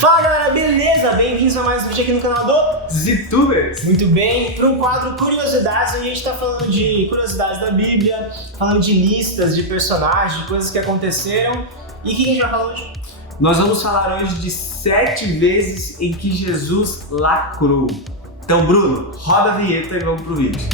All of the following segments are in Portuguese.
Fala galera, beleza? Bem-vindos a mais um vídeo aqui no canal do Zitubers. Muito bem, para um quadro Curiosidades, onde a gente está falando de curiosidades da Bíblia, falando de listas, de personagens, de coisas que aconteceram. E o que a gente vai falar hoje? Nós vamos falar hoje de 7 vezes em que Jesus lacrou. Então, Bruno, roda a vinheta e vamos pro vídeo.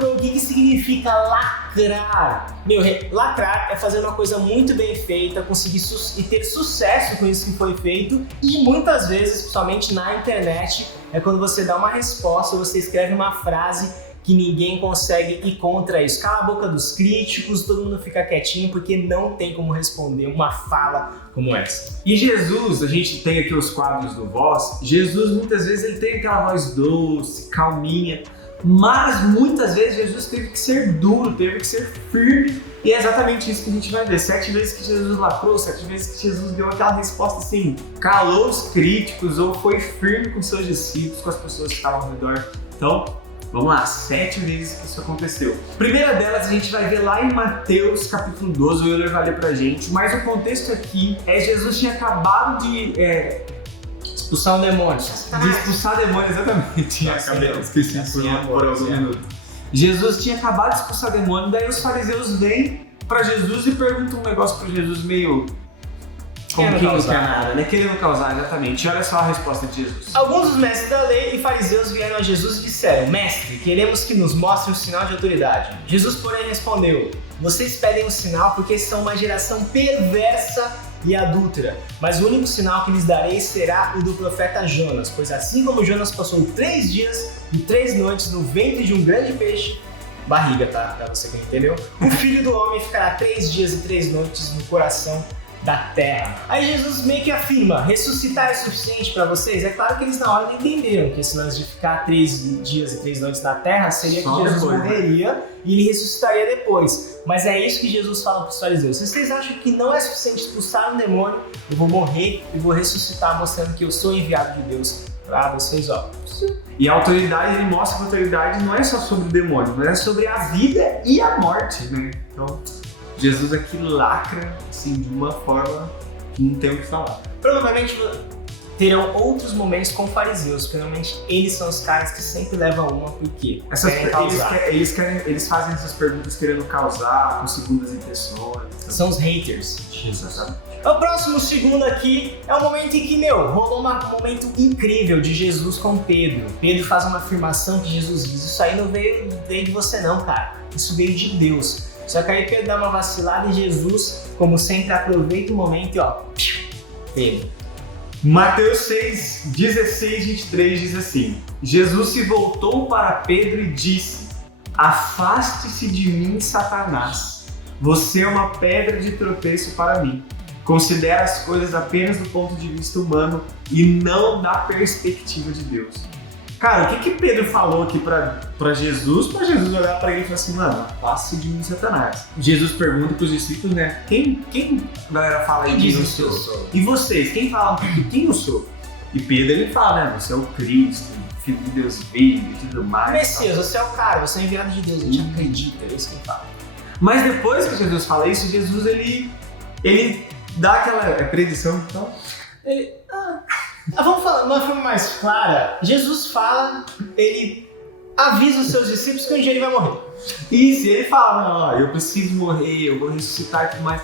O que significa lacrar? Meu, lacrar é fazer uma coisa muito bem feita, conseguir e ter sucesso com isso que foi feito, e muitas vezes, principalmente na internet, é quando você dá uma resposta, você escreve uma frase que ninguém consegue ir contra isso. Cala a boca dos críticos, todo mundo fica quietinho porque não tem como responder uma fala como essa. E Jesus, a gente tem aqui os quadros do Voz, Jesus muitas vezes ele tem aquela voz doce, calminha, mas muitas vezes Jesus teve que ser duro, teve que ser firme, e é exatamente isso que a gente vai ver. 7 vezes que Jesus lacrou, 7 vezes que Jesus deu aquela resposta assim, calou os críticos ou foi firme com seus discípulos, com as pessoas que estavam ao redor. Então, vamos lá, 7 vezes que isso aconteceu. A primeira delas a gente vai ver lá em Mateus capítulo 12, o Euler vai ler pra gente, mas o contexto aqui é Jesus tinha acabado de expulsar um demônio. De expulsar demônio, exatamente. Esqueci por algum minuto. Jesus tinha acabado de expulsar demônio, daí os fariseus vêm pra Jesus e perguntam um negócio pra Jesus meio... Como que não quer nada, né? Querendo causar, exatamente. E olha só a resposta de Jesus. Alguns dos mestres da lei e fariseus vieram a Jesus e disseram: Mestre, queremos que nos mostre um sinal de autoridade. Jesus, porém, respondeu: Vocês pedem um sinal porque são uma geração perversa e adúltera, mas o único sinal que lhes darei será o do profeta Jonas, pois assim como Jonas passou 3 dias e 3 noites no ventre de um grande peixe, barriga, tá? Pra você que não entendeu, o Filho do Homem ficará 3 dias e 3 noites no coração da terra. Aí Jesus meio que afirma: ressuscitar é suficiente para vocês? É claro que eles na hora não entenderam que esse lance de ficar 3 dias e 3 noites na terra seria que Jesus morreria e ele ressuscitaria depois. Mas é isso que Jesus fala para os fariseus: se vocês acham que não é suficiente expulsar um demônio, eu vou morrer e vou ressuscitar, mostrando que eu sou enviado de Deus para vocês, ó. E a autoridade, ele mostra que a autoridade não é só sobre o demônio, mas é sobre a vida e a morte, né? Então, Jesus aqui lacra, assim, de uma forma que não tem o que falar. Provavelmente terão outros momentos com fariseus, porque normalmente eles são os caras que sempre levam uma, porque eles fazem essas perguntas querendo causar, com segundas intenções. São os haters. Exatamente. O próximo segundo aqui é um momento em que, rolou um momento incrível de Jesus com Pedro. Pedro faz uma afirmação que Jesus diz: isso aí não veio de você não, cara. Isso veio de Deus. Só que aí Pedro dá uma vacilada e Jesus, como sempre, aproveita o momento e ó, Pedro. Mateus 6, 16, 23 diz assim: Jesus se voltou para Pedro e disse: afaste-se de mim, Satanás. Você é uma pedra de tropeço para mim. Considera as coisas apenas do ponto de vista humano e não da perspectiva de Deus. Cara, o que Pedro falou aqui pra Jesus olhar pra ele e falar assim: mano, afaste de mim, Satanás. Jesus pergunta pros discípulos, né? Quem a galera fala aí quem eu sou? E vocês, quem falam quem eu sou? E Pedro ele fala, né? Você é o Cristo, Filho de Deus vivo e tudo mais. Messias, você é o cara, você é enviado de Deus, a gente acredita, é isso que ele fala. Mas depois que Jesus fala isso, Jesus ele dá aquela predição, então. Vamos falar de uma forma mais clara. Jesus fala, ele avisa os seus discípulos que um dia ele vai morrer. Isso, e ele fala: não, ó, eu preciso morrer, eu vou ressuscitar e tudo mais.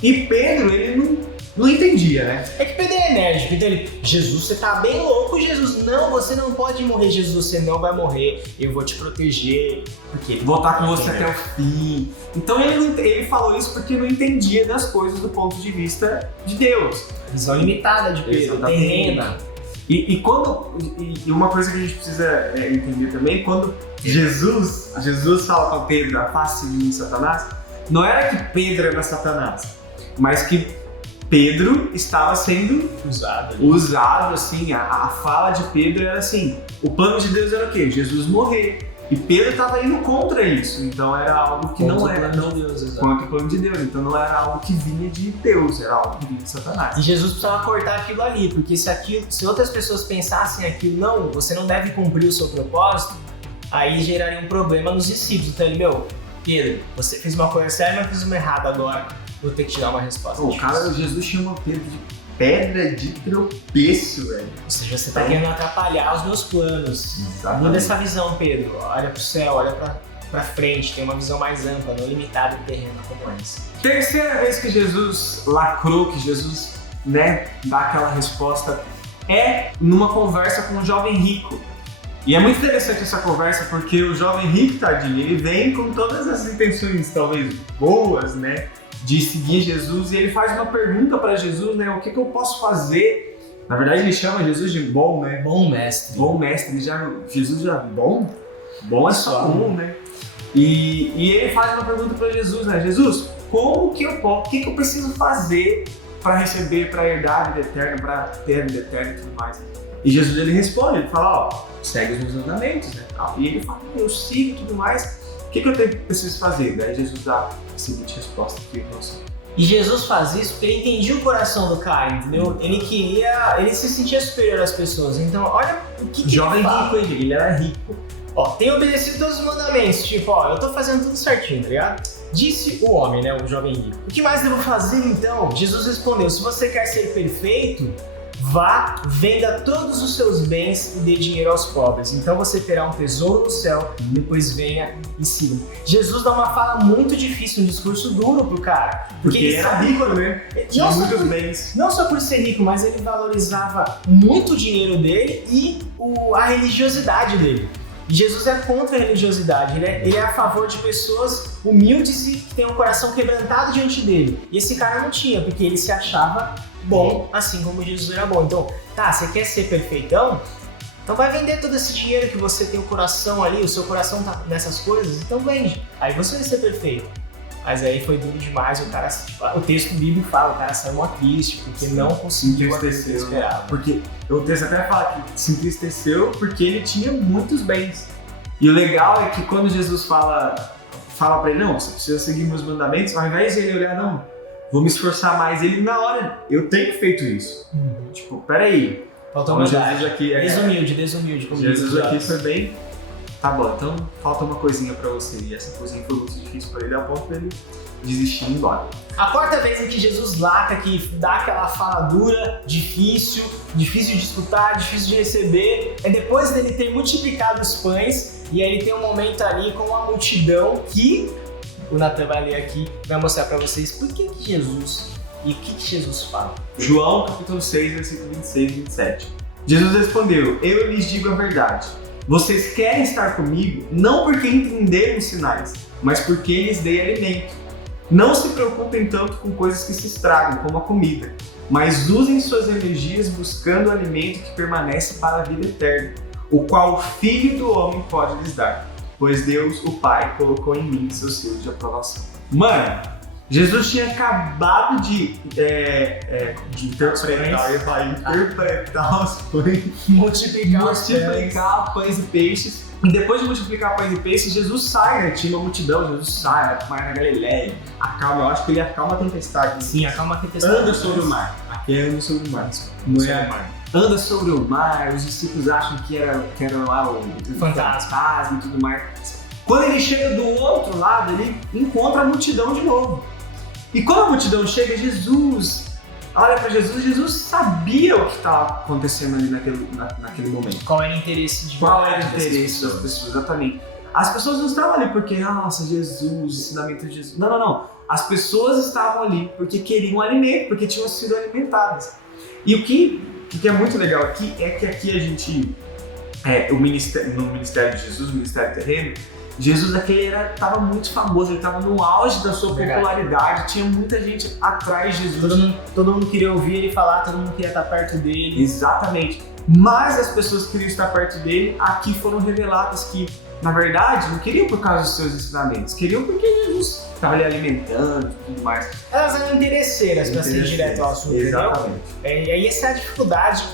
E Pedro, ele não entendia, né? É que Pedro é enérgico, então ele: Jesus, você tá bem louco, Jesus. Não, você não pode morrer, Jesus, você não vai morrer, eu vou te proteger. Porque vou estar com você até o fim. Então ele falou isso porque não entendia das coisas do ponto de vista de Deus. Visão limitada de Pedro, terrena. E uma coisa que a gente precisa entender também, quando Jesus fala para Pedro: afaste de mim, Satanás, não era que Pedro era Satanás, mas que Pedro estava sendo usado assim, a fala de Pedro era assim: o plano de Deus era o quê? Jesus morrer. E Pedro estava indo contra isso, então era algo que não era de Deus, contra o plano de Deus, então não era algo que vinha de Deus, era algo que vinha de Satanás. E Jesus precisava cortar aquilo ali, porque se outras pessoas pensassem aquilo, não, você não deve cumprir o seu propósito, aí geraria um problema nos discípulos. Então ele, Pedro, você fez uma coisa séria, mas fez uma errada agora, vou ter que te dar uma resposta. O cara, Jesus chama Pedro de pedra de tropeço, velho. Ou seja, você tá querendo atrapalhar os meus planos. Exatamente. Muda essa visão, Pedro. Olha pro céu, olha pra frente, tem uma visão mais ampla, não limitada em terreno como essa. Terceira vez que Jesus lacrou, que Jesus, dá aquela resposta, é numa conversa com um jovem rico. E é muito interessante essa conversa porque o jovem rico, tadinho, ele vem com todas as intenções, talvez boas, de seguir Jesus, e ele faz uma pergunta para Jesus, o que eu posso fazer? Na verdade, ele chama Jesus de bom, Bom mestre. Bom mestre. Jesus já bom? Bom é só um, E ele faz uma pergunta para Jesus, Jesus, o que eu preciso fazer para receber, para herdar a vida eterna, para ter a vida eterna e tudo mais? E Jesus, ele responde, ele fala, segue os meus mandamentos, E ele fala, eu sigo e tudo mais, o que eu preciso fazer? Daí Jesus dá a seguinte resposta aqui, E Jesus faz isso porque ele entendia o coração do cara, entendeu? Ele se sentia superior às pessoas, então olha o que jovem ele fala. Rico, ele era rico. Tem obedecido todos os mandamentos, tipo, eu tô fazendo tudo certinho, tá ligado? Disse o homem, o jovem rico. O que mais devo fazer então? Jesus respondeu, se você quer ser perfeito, vá, venda todos os seus bens e dê dinheiro aos pobres. Então você terá um tesouro no céu, depois venha e siga. Jesus dá uma fala muito difícil, um discurso duro pro cara. Porque ele era rico, Tinha muitos bens. Não só por ser rico, mas ele valorizava muito o dinheiro dele e a religiosidade dele. E Jesus é contra a religiosidade, ele é a favor de pessoas humildes e que têm um coração quebrantado diante dele. E esse cara não tinha, porque ele se achava bom, assim como Jesus era bom. Então, você quer ser perfeitão? Então vai vender todo esse dinheiro que você tem o coração ali, o seu coração tá nessas coisas, então vende. Aí você vai ser perfeito. Mas aí foi duro demais, o texto bíblico fala, o cara saiu mó triste, porque não conseguiu aquilo que ele esperava. Porque o texto até fala que se entristeceu porque ele tinha muitos bens. E o legal é que quando Jesus fala pra ele, não, você precisa seguir meus mandamentos, ao invés de ele olhar, não, vou me esforçar mais, ele na hora, eu tenho feito isso. Tipo, peraí. Faltou então, Jesus aqui desumilde. Como Jesus aqui foi bem... Tá bom, então falta uma coisinha pra você. E essa coisinha foi muito difícil pra ele, ao ponto pra ele desistir e ir embora. A quarta vez em que Jesus lacra, que dá aquela fala dura, difícil de escutar, difícil de receber, é depois dele ter multiplicado os pães, e aí ele tem um momento ali com uma multidão que o Nathan vai ler aqui, vai mostrar pra vocês por que Jesus e o que Jesus fala. João capítulo 6, versículo 26 e 27. Jesus respondeu, eu lhes digo a verdade. Vocês querem estar comigo não porque entenderam os sinais, mas porque lhes dei alimento. Não se preocupem tanto com coisas que se estragam, como a comida, mas usem suas energias buscando o alimento que permanece para a vida eterna, o qual o Filho do Homem pode lhes dar, pois Deus, o Pai, colocou em mim seu selo de aprovação. Mano, Jesus tinha acabado de interpretar os pães, multiplicar pães e peixes. E depois de multiplicar pães e peixes, Jesus sai, tinha uma multidão, Jesus sai, vai na Galileia, acalma, eu acho que ele acalma a tempestade. Sim, acalma a tempestade. Anda sobre o mar. Aqui é anda sobre o mar. Não é mar. Anda sobre o mar, os discípulos acham que era lá o fantasma e tudo mais. Quando ele chega do outro lado, ele encontra a multidão de novo. E quando a multidão chega, Jesus olha para Jesus sabia o que estava acontecendo ali naquele momento. Qual era o interesse das pessoas? Exatamente. As pessoas não estavam ali porque, nossa, Jesus, ensinamento de Jesus. Não. As pessoas estavam ali porque queriam alimento, porque tinham sido alimentadas. E o que é muito legal aqui é que aqui a gente, no ministério de Jesus, o ministério terreno, Jesus aqui estava muito famoso, ele estava no auge da sua popularidade, tinha muita gente atrás de Jesus. Todo mundo queria ouvir ele falar, todo mundo queria estar perto dele. Exatamente. Mas as pessoas que queriam estar perto dele, aqui foram reveladas que, na verdade, não queriam por causa dos seus ensinamentos, queriam porque Jesus estava ali alimentando e tudo mais. Elas eram interesseiras, para ser direto ao assunto, exatamente. E aí essa é a dificuldade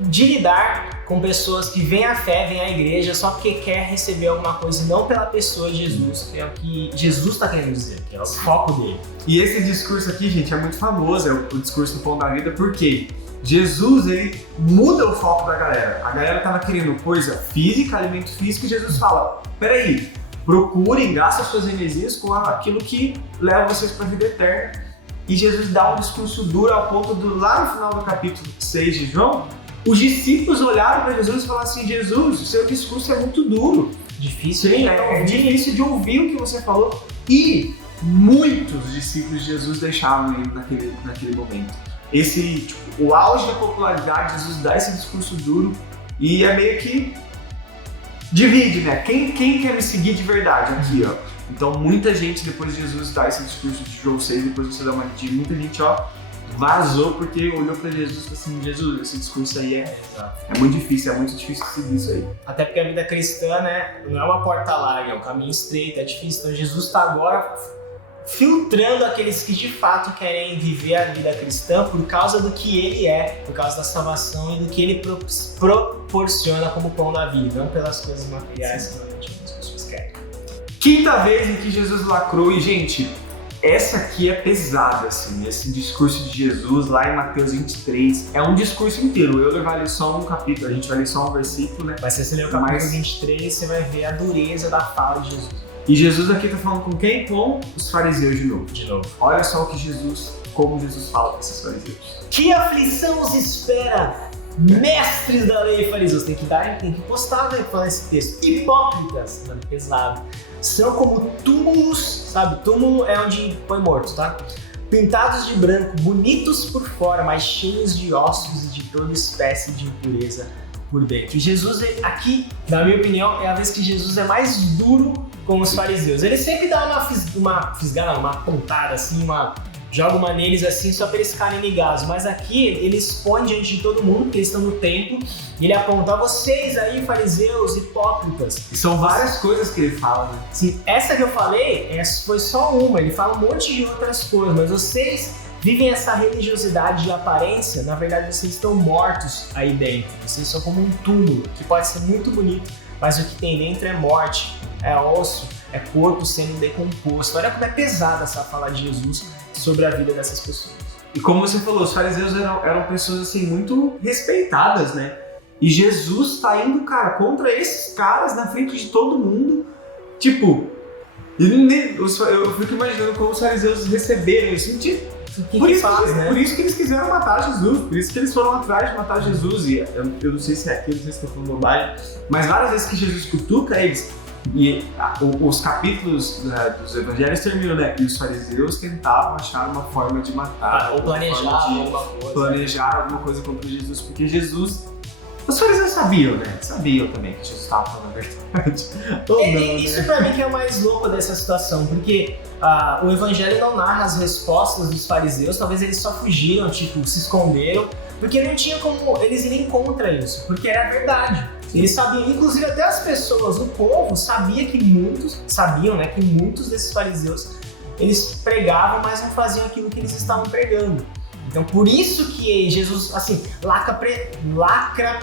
de lidar com pessoas que vêm à fé, vêm à igreja só porque quer receber alguma coisa, não pela pessoa de Jesus, que é o que Jesus está querendo dizer, que é o foco dele. E esse discurso aqui, gente, é muito famoso, é o discurso do Pão da Vida, porque Jesus, ele muda o foco da galera. A galera tava querendo coisa física, alimento físico, e Jesus fala, peraí, procurem, gastem suas energias com aquilo que leva vocês para a vida eterna. E Jesus dá um discurso duro ao ponto do, lá no final do capítulo 6 de João, os discípulos olharam para Jesus e falaram assim, Jesus, o seu discurso é muito duro. Difícil, Sim, é difícil de ouvir o que você falou. E muitos discípulos de Jesus deixaram ele naquele momento. O auge da popularidade, Jesus dá esse discurso duro e é meio que divide, né? Quem quer me seguir de verdade aqui, ó. Então muita gente, depois de Jesus dar esse discurso de João 6, depois você dá uma dica, muita gente, ó, vazou porque olhou pra Jesus e falou assim, Jesus, esse discurso aí é muito difícil seguir isso aí. Até porque a vida cristã, né, não é uma porta larga, é um caminho estreito, é difícil. Então Jesus está agora filtrando aqueles que de fato querem viver a vida cristã por causa do que ele é, por causa da salvação e do que ele proporciona como pão da vida, não pelas coisas materiais que normalmente as pessoas querem. Quinta vez em que Jesus lacrou, e gente, essa aqui é pesada, assim, esse discurso de Jesus lá em Mateus 23, é um discurso inteiro. Eu vai ler só um capítulo, a gente vai ler só um versículo, né? Mas se você ler o capítulo 23, você vai ver a dureza da fala de Jesus. E Jesus aqui tá falando com quem? Com os fariseus de novo. De novo. Olha só como Jesus fala com esses fariseus. Que aflição os espera, mestres da lei e fariseus. Tem que postar, né, falar esse texto. Hipócritas, mano, pesado. São como túmulos, sabe? Túmulo é onde põe morto, tá? Pintados de branco, bonitos por fora, mas cheios de ossos e de toda espécie de impureza por dentro. E Jesus, aqui, na minha opinião, é a vez que Jesus é mais duro com os fariseus. Ele sempre dá uma fisgada, uma pontada, assim, joga uma neles assim, só para eles ficarem ligados. Mas aqui, ele expõe diante de todo mundo, porque eles estão no templo, e ele aponta a vocês aí, fariseus, hipócritas. E são várias coisas que ele fala, né? Sim, essa que eu falei, essa foi só uma. Ele fala um monte de outras coisas, mas vocês vivem essa religiosidade de aparência, na verdade vocês estão mortos aí dentro. Vocês são como um túmulo, que pode ser muito bonito, mas o que tem dentro é morte, é osso, é corpo sendo decomposto. Olha como é pesada essa fala de Jesus sobre a vida dessas pessoas. E como você falou, os fariseus eram pessoas assim muito respeitadas, né? E Jesus tá indo, cara, contra esses caras na frente de todo mundo. Tipo, eu fico imaginando como os fariseus receberam isso. Por isso que eles quiseram matar Jesus, por isso que eles foram atrás de matar Jesus. E eu não sei se é aqui, não sei se eu tô falando bobagem, mas várias vezes que Jesus cutuca eles, e os capítulos dos evangelhos terminam, né? E os fariseus tentavam achar uma forma de matar, ou planejar alguma coisa. Planejar alguma coisa contra Jesus, porque Jesus. Os fariseus sabiam, né? Sabiam também que Jesus estava falando a verdade. Isso pra mim que é o mais louco dessa situação, porque o evangelho não narra as respostas dos fariseus, talvez eles só fugiram, tipo, se esconderam, porque não tinha como eles irem contra isso, porque era a verdade. Eles sabiam, inclusive até as pessoas, o povo sabiam que muitos desses fariseus, eles pregavam, mas não faziam aquilo que eles estavam pregando. Então, por isso que Jesus, assim, lacra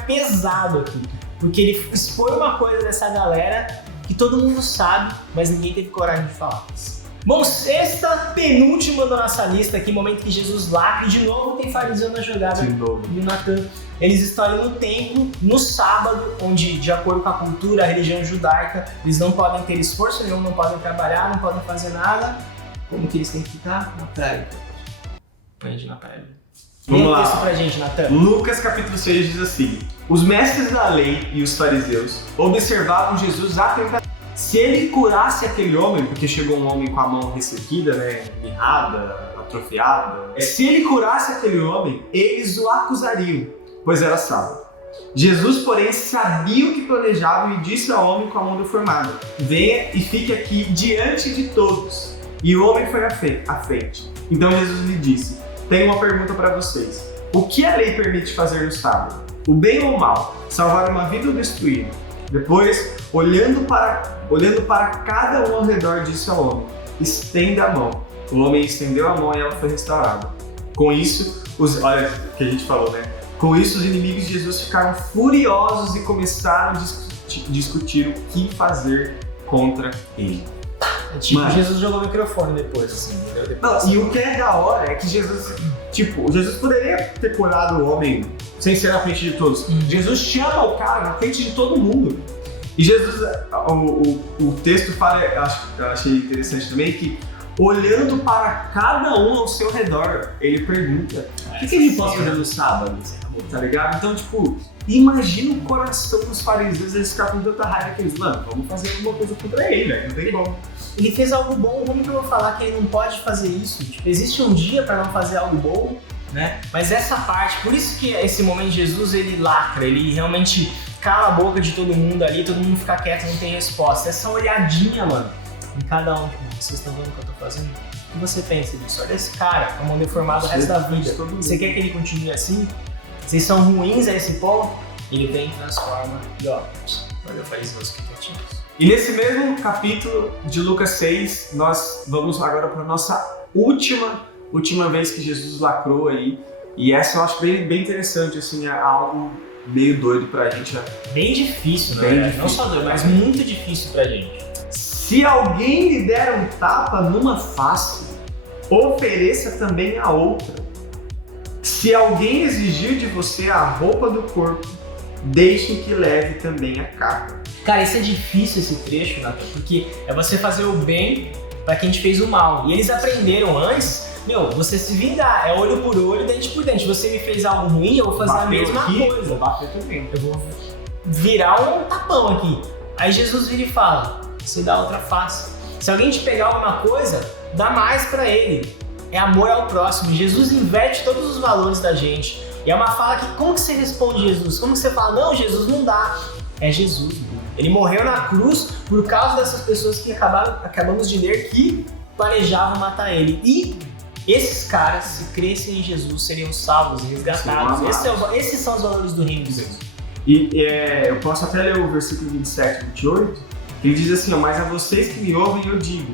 pesado aqui. Porque ele expõe uma coisa dessa galera que todo mundo sabe, mas ninguém teve coragem de falar. Bom, sexta, penúltima da nossa lista aqui, momento que Jesus lacra. De novo tem fariseu na jogada. De novo. E o Natan. Eles estão ali no templo, no sábado, onde, de acordo com a cultura, a religião judaica, eles não podem ter esforço nenhum, não podem trabalhar, não podem fazer nada. Como que eles têm que ficar? Na praia. Põe a gente na praia. Vamos lá. Isso pra gente, Natan. Lucas capítulo 6 diz assim: os mestres da lei e os fariseus observavam Jesus atentamente. Se ele curasse aquele homem, porque chegou um homem com a mão ressequida, né, mirrada, atrofiada. Se ele curasse aquele homem, eles o acusariam, pois era sábado. Jesus, porém, sabia o que planejavam e disse ao homem com a mão deformada: venha e fique aqui diante de todos. E o homem foi à frente. Então Jesus lhe disse: tenho uma pergunta para vocês. O que a lei permite fazer no sábado? O bem ou o mal? Salvar uma vida ou destruir? Depois, olhando para cada um ao redor, disse ao homem: estenda a mão. O homem estendeu a mão e ela foi restaurada. Com isso, olha o que a gente falou, né? Com isso, os inimigos de Jesus ficaram furiosos e começaram a discutir o que fazer contra ele. Tipo, Jesus jogou o microfone depois, assim, entendeu? Depois, não, e o que é da hora é que Jesus poderia ter curado o homem sem ser na frente de todos. Jesus chama o cara na frente de todo mundo. E Jesus, o texto fala, eu achei interessante também, que olhando para cada um ao seu redor, ele pergunta: o que a gente pode fazer no sábado? Tá ligado? Então, tipo, imagina o coração dos fariseus, eles ficaram com tanta raiva que eles, mano, vamos fazer alguma coisa contra ele, velho, não tem como. Ele fez algo bom, como que eu vou falar que ele não pode fazer isso? Tipo, existe um dia para não fazer algo bom, né? Mas essa parte, por isso que esse momento de Jesus, ele lacra, ele realmente cala a boca de todo mundo ali, todo mundo fica quieto, não tem resposta. Essa olhadinha, mano, em cada um, tipo, vocês estão vendo o que eu tô fazendo? O que você pensa disso? Olha esse cara, com a mão deformada o resto da vida. Você quer que ele continue assim? Vocês são ruins a esse ponto? Ele vem e transforma e ó, olha, faz os quietinhos. E nesse mesmo capítulo de Lucas 6, nós vamos agora para a nossa última vez que Jesus lacrou aí. E essa eu acho bem interessante, assim, é algo meio doido pra gente. Bem difícil, né? Difícil. Não só doido, mas muito difícil pra gente. Se alguém lhe der um tapa numa face, ofereça também a outra. Se alguém exigir de você a roupa do corpo, deixe que leve também a capa. Cara, isso é difícil, esse trecho, Nathan, porque é você fazer o bem pra quem te fez o mal. E eles aprenderam antes, você se vingar, é olho por olho, dente por dente. Você me fez algo ruim, eu vou fazer a mesma coisa. Bater também. Eu vou virar um tapão aqui. Aí Jesus vira e fala, você dá outra face. Se alguém te pegar alguma coisa, dá mais pra ele. É amor ao próximo. Jesus inverte todos os valores da gente. E é uma fala que, como que você responde Jesus? Como que você fala, não, Jesus, não dá. É Jesus, mano. Ele morreu na cruz por causa dessas pessoas que acabamos de ler que planejavam matar ele. E esses caras, se crescem em Jesus, seriam salvos e resgatados. Esses são os valores do reino de Deus. E eu posso até ler o versículo 27 e 28, que ele diz assim, mas a vocês que me ouvem eu digo,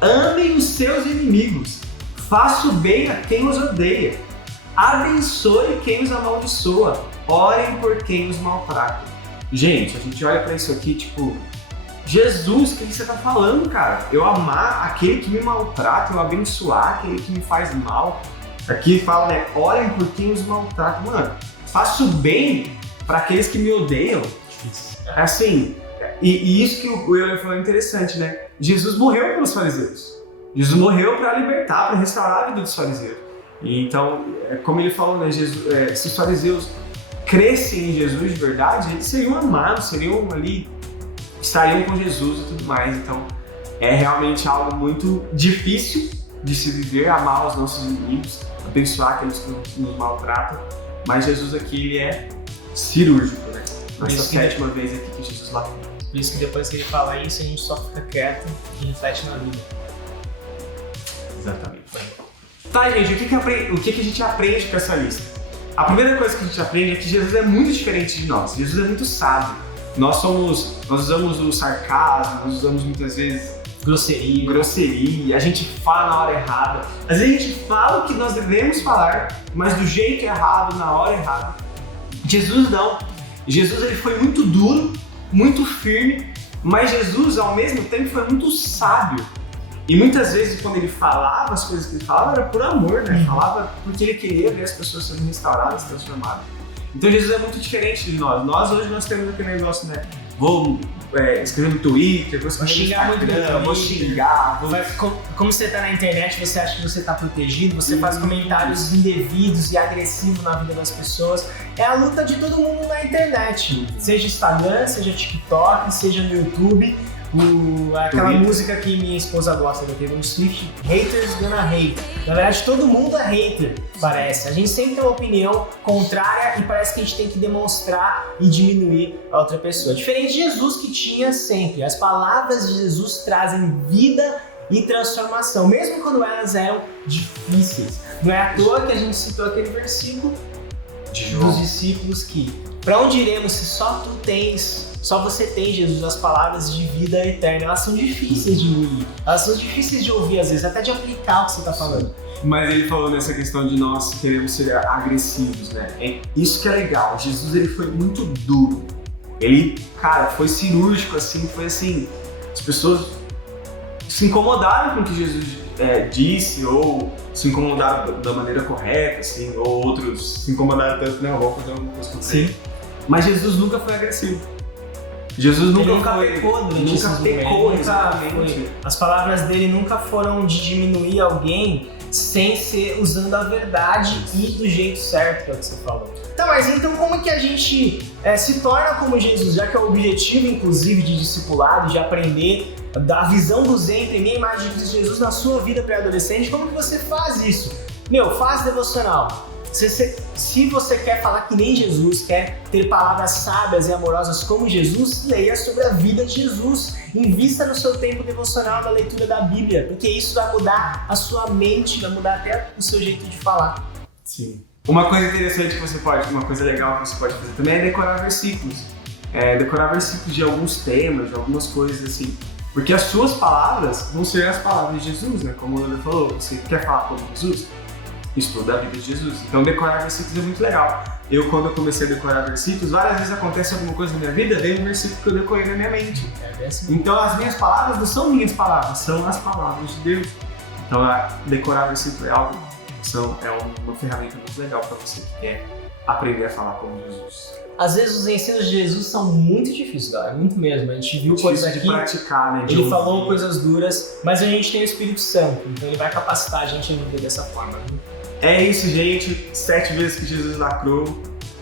amem os seus inimigos, faça o bem a quem os odeia, abençoe quem os amaldiçoa, orem por quem os maltrata. Gente, a gente olha pra isso aqui, tipo, Jesus, o que você tá falando, cara? Eu amar aquele que me maltrata, eu abençoar aquele que me faz mal. Aqui fala, né, orem por quem os maltrata. Mano, faço bem para aqueles que me odeiam. Assim, e isso que o Euler falou é interessante, né? Jesus morreu pelos fariseus. Jesus morreu para libertar, para restaurar a vida dos fariseus. E então, como ele falou, né, se os fariseus crescem em Jesus de verdade, eles seriam amados, estariam com Jesus e tudo mais. Então, é realmente algo muito difícil de se viver, amar os nossos inimigos, abençoar aqueles que nos maltratam. Mas Jesus aqui, ele é cirúrgico, né? Nessa sétima vez aqui que Jesus lá. Por isso que depois que ele fala isso, a gente só fica quieto e reflete na vida. Exatamente. Tá, gente, o que a gente aprende com essa lista? A primeira coisa que a gente aprende é que Jesus é muito diferente de nós. Jesus é muito sábio. Nós usamos o sarcasmo, nós usamos muitas vezes grosseria, a gente fala na hora errada. Às vezes a gente fala o que nós devemos falar, mas do jeito errado, na hora errada. Jesus não. Jesus ele foi muito duro, muito firme, mas Jesus ao mesmo tempo foi muito sábio. E muitas vezes quando ele falava as coisas que ele falava era por amor, né? Falava porque ele queria ver as pessoas sendo restauradas, transformadas. Então Jesus é muito diferente de nós. Nós hoje temos aquele negócio, né? Vou escrever no Twitter, vou xingar muito no Twitter, vou xingar. Como você tá na internet, você acha que você tá protegido, você faz comentários indevidos e agressivos na vida das pessoas. É a luta de todo mundo na internet. Seja Instagram, seja TikTok, seja no YouTube. Aquela música que minha esposa gosta da Taylor Swift, Haters Gonna Hate. Na verdade, todo mundo é hater, parece. A gente sempre tem uma opinião contrária e parece que a gente tem que demonstrar e diminuir a outra pessoa. Diferente de Jesus, que tinha sempre. As palavras de Jesus trazem vida e transformação, mesmo quando elas eram difíceis. Não é à toa que a gente citou aquele versículo dos discípulos que pra onde iremos se só você tem, Jesus, as palavras de vida eterna. Elas são difíceis de ouvir. Elas são difíceis de ouvir às vezes, até de aplicar o que você está falando. Mas ele falou nessa questão de nós queremos ser agressivos, né? É isso que é legal. Jesus, ele foi muito duro. Ele, cara, foi cirúrgico, assim, foi assim... As pessoas se incomodaram com o que Jesus disse, ou se incomodaram da maneira correta, assim, ou outros se incomodaram tanto, não, vou fazer uma coisa com você. Mas Jesus nunca foi agressivo. Jesus nunca pecou durante nunca pecou, exatamente. As palavras dele nunca foram de diminuir alguém sem ser usando a verdade e do jeito certo, que é o que você falou. Tá, mas então como é que a gente se torna como Jesus, já que é o objetivo, inclusive, de discipulado, de aprender da visão do Zen, imprimir a imagem de Jesus na sua vida pré-adolescente? Como que você faz isso? Faz devocional. Se você quer falar que nem Jesus, quer ter palavras sábias e amorosas como Jesus, leia sobre a vida de Jesus. Invista no seu tempo devocional na leitura da Bíblia, porque isso vai mudar a sua mente, vai mudar até o seu jeito de falar. Sim. Uma coisa interessante uma coisa legal que você pode fazer também é decorar versículos. Decorar versículos de alguns temas, de algumas coisas assim. Porque as suas palavras vão ser as palavras de Jesus, né? Como o Leandro falou, você quer falar como Jesus? Estuda a vida de Jesus. Então decorar versículos é muito legal. Quando eu comecei a decorar versículos, várias vezes acontece alguma coisa na minha vida, veio um versículo que eu decorei na minha mente. Então as minhas palavras não são minhas palavras, são as palavras de Deus. Então decorar versículo é uma ferramenta muito legal para você que quer aprender a falar como Jesus. Às vezes os ensinos de Jesus são muito difíceis, galera, muito mesmo. A gente viu coisas aqui, de praticar, né? Ele falou coisas duras, mas a gente tem o Espírito Santo, então ele vai capacitar a gente a viver dessa forma. Né? É isso, gente. 7 vezes que Jesus lacrou.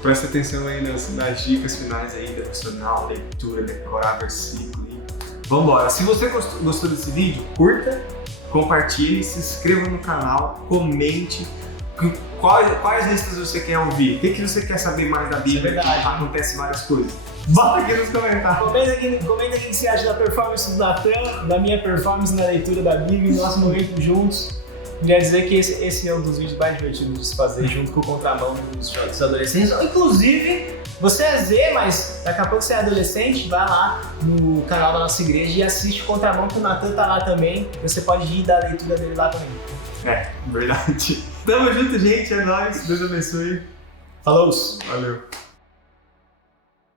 Presta atenção aí nas dicas finais aí, devocional, leitura, decorar versículo. Vambora. Se você gostou desse vídeo, curta, compartilhe, se inscreva no canal, comente. Quais listas você quer ouvir? O que você quer saber mais da Bíblia? É verdade. Acontece várias coisas. Bota aqui nos comentários. Comenta aqui o que você acha da performance do Natan, da minha performance na leitura da Bíblia, nosso momento juntos. Queria dizer que esse é um dos vídeos mais divertidos de se fazer, junto com o Contramão dos adolescentes. Inclusive, você é Z, mas daqui a pouco você é adolescente, vai lá no canal da nossa igreja e assiste o Contramão, que o Natan tá lá também. Você pode ir dar a leitura dele lá também. Verdade. Tamo junto, gente. É nóis. Deus abençoe. Falou! Valeu.